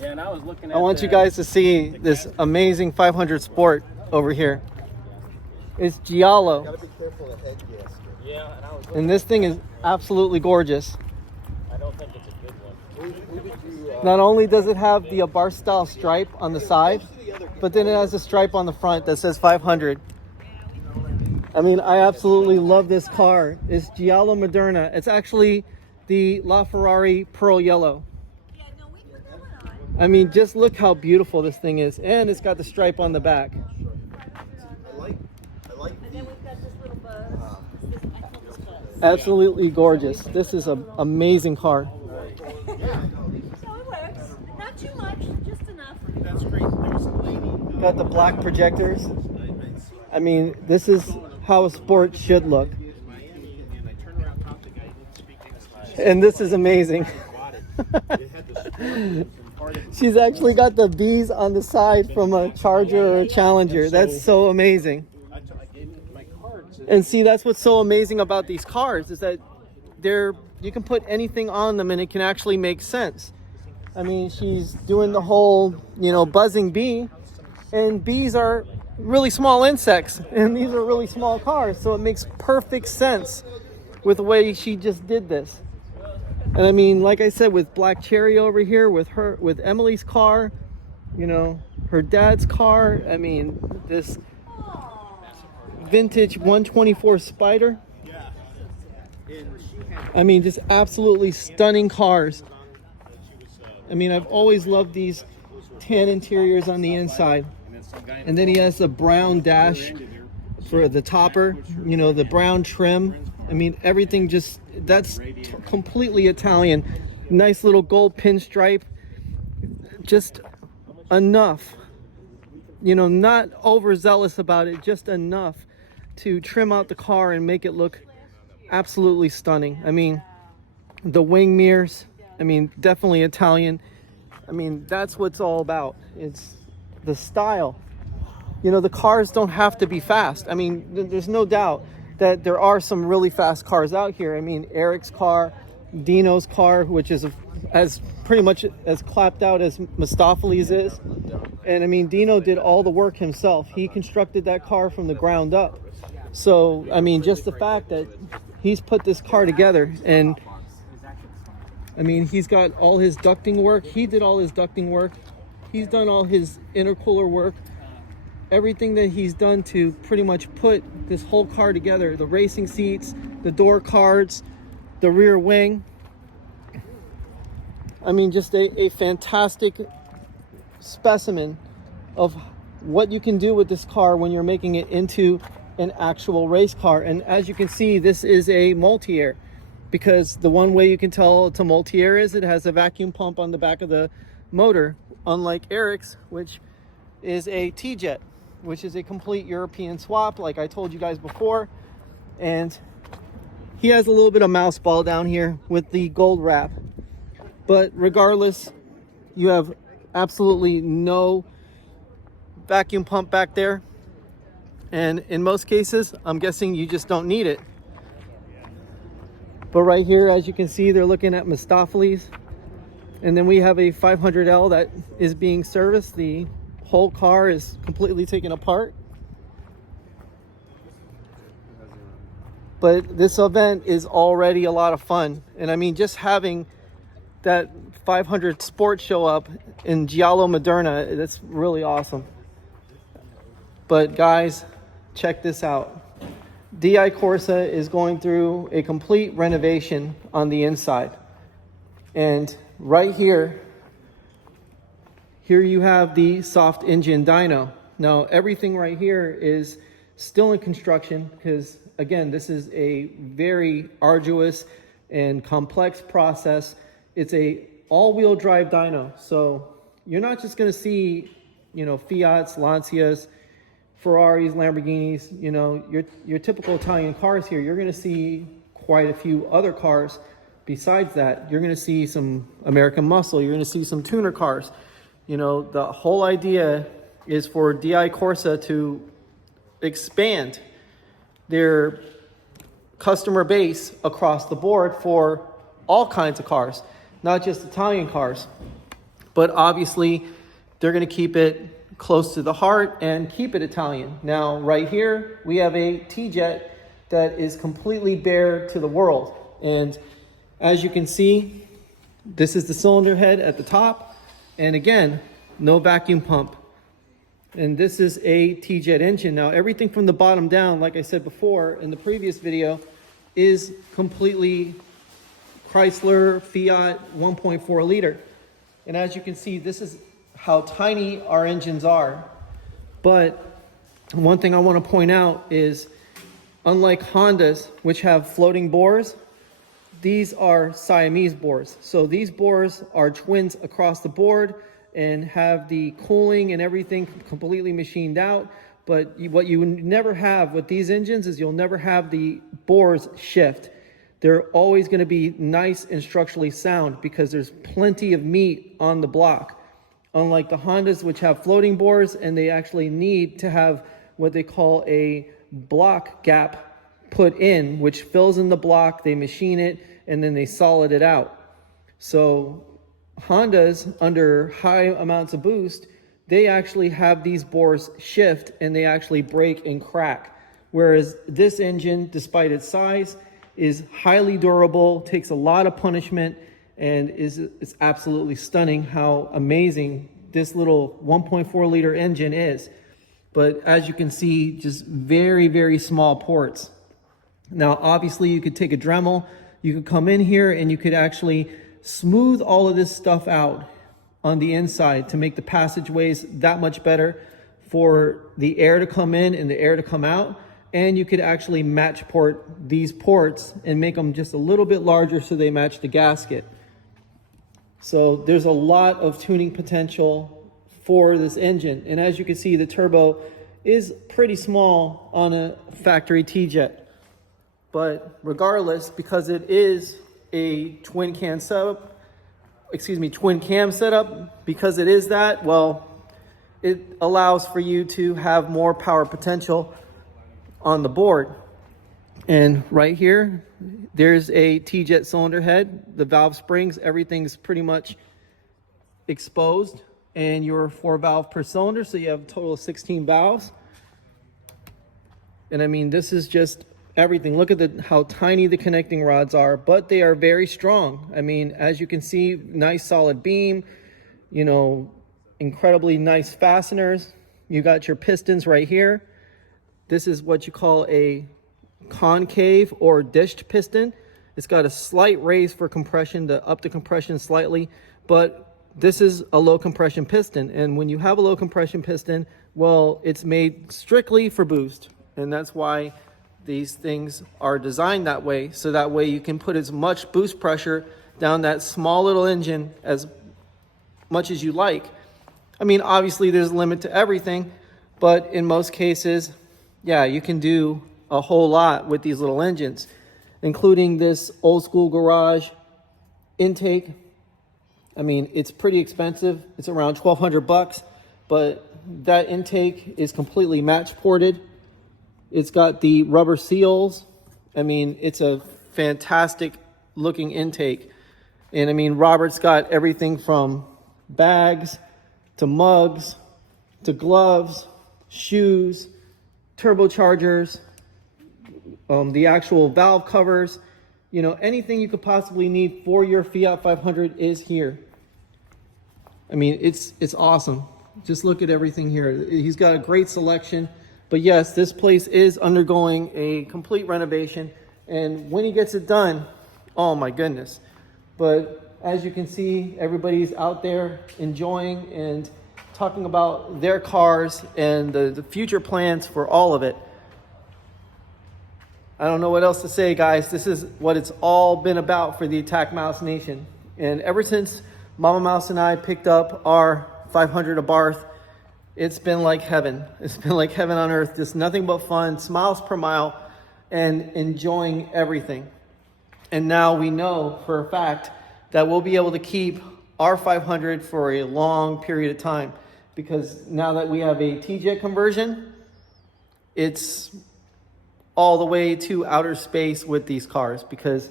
Yeah, and I was looking at I want you guys to see this amazing 500 Sport over here. It's giallo. Gotta be careful of head gasket. Yeah, and I was And this thing is absolutely gorgeous. I don't think it's a good one. Not only does it have the bar style stripe on the side, but then it has a stripe on the front that says 500. I mean, I absolutely love this car. It's giallo moderna. It's actually the LaFerrari pearl yellow. I mean, just look how beautiful this thing is. And it's got the stripe on the back. Absolutely gorgeous. This is an amazing car. So it works. Not too much, just enough. That's great. There was a lady. Got the black projectors. I mean, this is how a Sport should look. And this is amazing. She's actually got the bees on the side from a Charger or a Challenger. That's so amazing. And see, that's what's so amazing about these cars is that you can put anything on them and it can actually make sense. I mean, she's doing the whole, buzzing bee, and bees are really small insects, and these are really small cars, so it makes perfect sense with the way she just did this. And I mean, like I said, with Black Cherry over here, with Emily's car, her dad's car, I mean, this vintage 124 Spider. I mean, just absolutely stunning cars. I mean, I've always loved these tan interiors on the inside. And then he has a brown dash for the topper, the brown trim. I mean, everything that's completely Italian. Nice little gold pinstripe. Just enough, not overzealous about it, just enough to trim out the car and make it look absolutely stunning. I mean, the wing mirrors, I mean, definitely Italian. I mean, that's what it's all about. It's the style. The cars don't have to be fast. I mean, there's no doubt that there are some really fast cars out here. I mean, Eric's car, Dino's car, which is as pretty much as clapped out as Mustafali's is. And I mean, Dino did all the work himself. He constructed that car from the ground up. So, I mean, just the fact that he's put this car together, and I mean, he's got all his ducting work. He did all his ducting work. He's done all his intercooler work. Everything that he's done to pretty much put this whole car together. The racing seats, the door cards, the rear wing. I mean, just a fantastic specimen of what you can do with this car when you're making it into an actual race car. And as you can see, this is a multi-air, because the one way you can tell it's a multi-air is it has a vacuum pump on the back of the motor, unlike Eric's, which is a T-Jet, which is a complete European swap, like I told you guys before. And he has a little bit of Mouseball down here with the gold wrap. But regardless, you have absolutely no vacuum pump back there. And in most cases, I'm guessing you just don't need it. But right here, as you can see, they're looking at Mustafali's. And then we have a 500L that is being serviced. The whole car is completely taken apart. But this event is already a lot of fun. And I mean, just having that 500 Sport show up in giallo moderna, that's really awesome. But guys, check this out. Dicorse is going through a complete renovation on the inside. And right here you have the soft engine dyno. Now everything right here is still in construction because, again, this is a very arduous and complex process. It's a all-wheel drive dyno. So you're not just going to see, Fiats, Lancias, Ferraris, Lamborghinis, your typical Italian cars here. You're going to see quite a few other cars besides that. You're going to see some American muscle. You're going to see some tuner cars. The whole idea is for Dicorse to expand their customer base across the board for all kinds of cars, not just Italian cars. but obviously they're going to keep it close to the heart and keep it Italian. Now, right here, we have a T-Jet that is completely bare to the world. And as you can see, this is the cylinder head at the top. And again, no vacuum pump. And this is a T-Jet engine. Now, everything from the bottom down, like I said before in the previous video, is completely Chrysler Fiat 1.4 liter. And as you can see, this is how tiny our engines are. But one thing I want to point out is, unlike Hondas, which have floating bores, these are Siamese bores. So these bores are twins across the board and have the cooling and everything completely machined out. But what you never have with these engines is you'll never have the bores shift. They're always going to be nice and structurally sound because there's plenty of meat on the block. Unlike the Hondas, which have floating bores, and they actually need to have what they call a block gap put in, which fills in the block, they machine it, and then they solid it out. So Hondas, under high amounts of boost, they actually have these bores shift and they actually break and crack. Whereas this engine, despite its size, is highly durable, takes a lot of punishment, and is absolutely stunning how amazing this little 1.4 liter engine is. But as you can see, just very, very small ports. Now, obviously, you could take a Dremel, you could come in here and you could actually smooth all of this stuff out on the inside to make the passageways that much better for the air to come in and the air to come out. And you could actually match port these ports and make them just a little bit larger so they match the gasket. So there's a lot of tuning potential for this engine. And as you can see, the turbo is pretty small on a factory T-Jet. But regardless, because it is a twin cam setup, because it is that, well, it allows for you to have more power potential on the board. And right here, there's a T-Jet cylinder head, the valve springs, everything's pretty much exposed, and you're 4 valve per cylinder, so you have a total of 16 valves. And I mean, this is just everything. Look at how tiny the connecting rods are, but they are very strong. I mean, as you can see, nice solid beam, you know, incredibly nice fasteners. You got your pistons right here. This is what you call a concave or dished piston. It's got a slight raise for compression to up the compression slightly, but this is a low compression piston. And when you have a low compression piston, well, it's made strictly for boost. And that's why these things are designed that way. So that way you can put as much boost pressure down that small little engine as much as you like. I mean, obviously there's a limit to everything, but in most cases, yeah, you can do a whole lot with these little engines, including this old school garage intake. I mean, it's pretty expensive. It's around $1,200, but that intake is completely match ported. It's got the rubber seals. I mean, it's a fantastic looking intake. And I mean, Robert's got everything from bags to mugs to gloves, shoes, turbochargers, the actual valve covers, you know, anything you could possibly need for your Fiat 500 is here. I mean, it's awesome. Just look at everything here. He's got a great selection. But yes, this place is undergoing a complete renovation. And when he gets it done, oh my goodness. But as you can see, everybody's out there enjoying and talking about their cars and the future plans for all of it. I don't know what else to say, guys. This is what it's all been about for the AttackMouse Nation. And ever since Mama Mouse and I picked up our 500 Abarth, it's been like heaven. It's been like heaven on earth. Just nothing but fun, smiles per mile, and enjoying everything. And now we know for a fact that we'll be able to keep our 500 for a long period of time, because now that we have a T-Jet conversion, it's all the way to outer space with these cars, because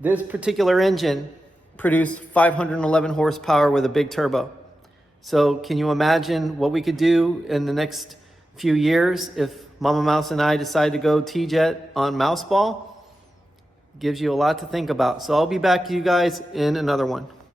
this particular engine produced 511 horsepower with a big turbo. So can you imagine what we could do in the next few years if Mama Mouse and I decide to go T-Jet on Mouseball? Gives you a lot to think about. So I'll be back to you guys in another one.